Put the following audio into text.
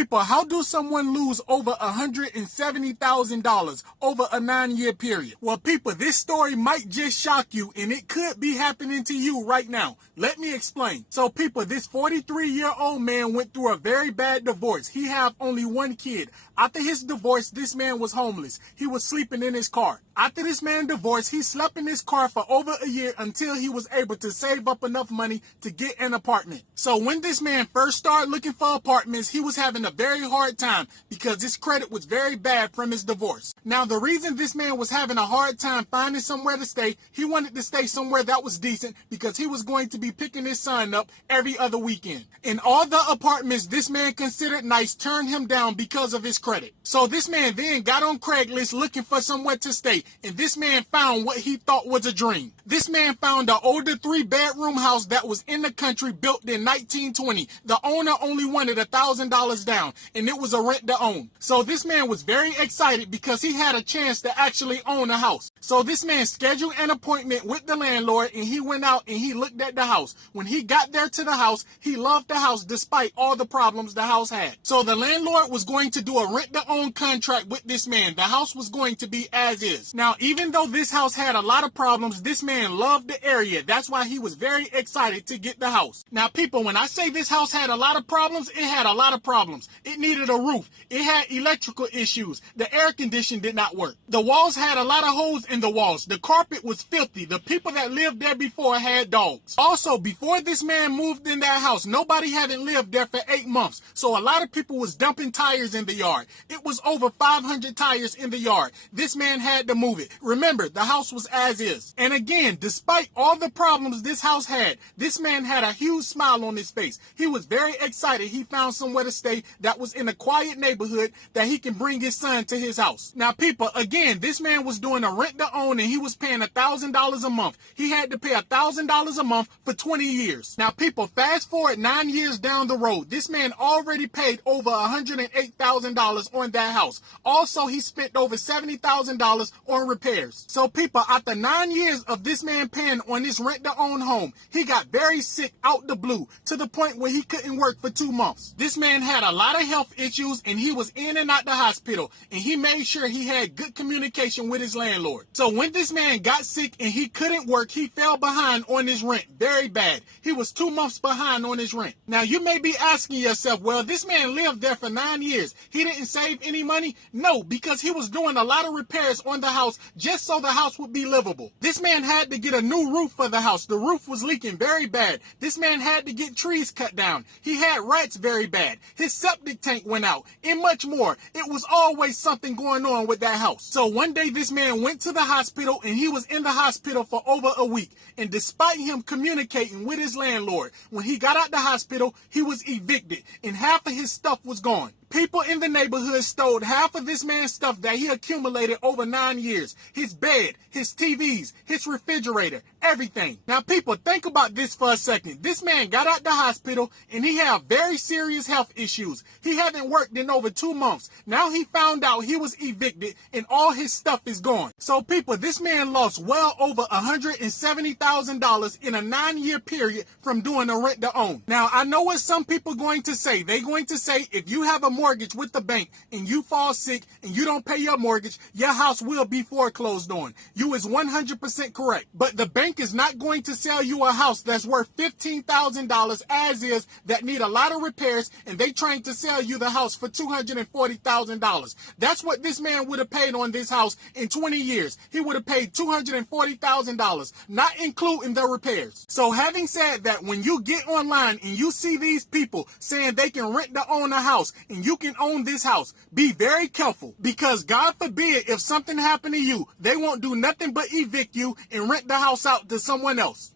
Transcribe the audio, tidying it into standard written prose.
people, how do someone lose over $170,000 over a 9-year period? Well, people, this story might just shock you, and it could be happening to you right now. Let me explain. So, people, this 43-year-old man went through a very bad divorce. He have only one kid. After his divorce, this man was homeless. He was sleeping in his car. After this man divorced, he slept in his car for over a year until he was able to save up enough money to get an apartment. So when this man first started looking for apartments, he was having a very hard time because his credit was very bad from his divorce. Now, the reason this man was having a hard time finding somewhere to stay, he wanted to stay somewhere that was decent because he was going to be picking his son up every other weekend. And all the apartments this man considered nice turned him down because of his credit. So this man then got on Craigslist looking for somewhere to stay, and this man found what he thought was a dream. This man found an older 3-bedroom house that was in the country, built in 1920. The owner only wanted $1,000 down, and it was a rent to own. So this man was very excited because he had a chance to actually own a house. So this man scheduled an appointment with the landlord, and he went out and he looked at the house. When he got there to the house, he loved the house despite all the problems the house had. So the landlord was going to do a rent to own contract with this man. The house was going to be as is. Now, even though this house had a lot of problems, this man loved the area. That's why he was very excited to get the house. Now, people, when I say this house had a lot of problems, it had a lot of problems. It needed a roof. It had electrical issues. The air conditioning did not work. The walls had a lot of holes in the walls. The carpet was filthy. The people that lived there before had dogs. Also, before this man moved in that house, nobody hadn't lived there for 8 months. So a lot of people was dumping tires in the yard. It was over 500 tires in the yard. This man had to move it. Remember, the house was as is. And again, despite all the problems this house had, this man had a huge smile on his face. He was very excited he found somewhere to stay that was in a quiet neighborhood that he can bring his son to his house. Now, people, again, this man was doing a rent to own, and he was paying $1,000 a month. He had to pay $1,000 a month for 20 years. Now, people, fast forward 9 years down the road, this man already paid over $108,000 on that house. Also, he spent over $70,000 on repairs. So, people, after 9 years of this man paying on this rent to own home, he got very sick out the blue to the point where he couldn't work for 2 months. This man had a lot of health issues, and he was in and out the hospital, and he made sure he had good communication with his landlord. So when this man got sick and he couldn't work, he fell behind on his rent very bad. He was 2 months behind on his rent. Now, you may be asking yourself, well, this man lived there for 9 years. He didn't save any money? No, because he was doing a lot of repairs on the house just so the house would be livable. This man had to get a new roof for the house. The roof was leaking very bad. This man had to get trees cut down. He had rats very bad. His septic tank went out, and much more. It was always something going on with that house. So one day this man went to the hospital, and he was in the hospital for over a week. And despite him communicating with his landlord, when he got out the hospital, he was evicted, and half of his stuff was gone. People in the neighborhood stole half of this man's stuff that he accumulated over 9 years. His bed, his TVs, his refrigerator, everything. Now, people, think about this for a second. This man got out the hospital, and he had very serious health issues. He hadn't worked in over 2 months. Now he found out he was evicted, and all his stuff is gone. So, people, this man lost well over $170,000 in a 9-year period from doing a rent to own. Now, I know what some people are going to say. They're going to say, if you have a mortgage with the bank and you fall sick and you don't pay your mortgage, your house will be foreclosed on. You is 100% correct. But the bank is not going to sell you a house that's worth $15,000 as is, that need a lot of repairs, and they trying to sell you the house for $240,000. That's what this man would have paid on this house in 20 years. He would have paid $240,000, not including the repairs. So having said that, when you get online and you see these people saying they can rent to own a house and you can own this house, be very careful, because God forbid if something happened to you, they won't do nothing but evict you and rent the house out to someone else.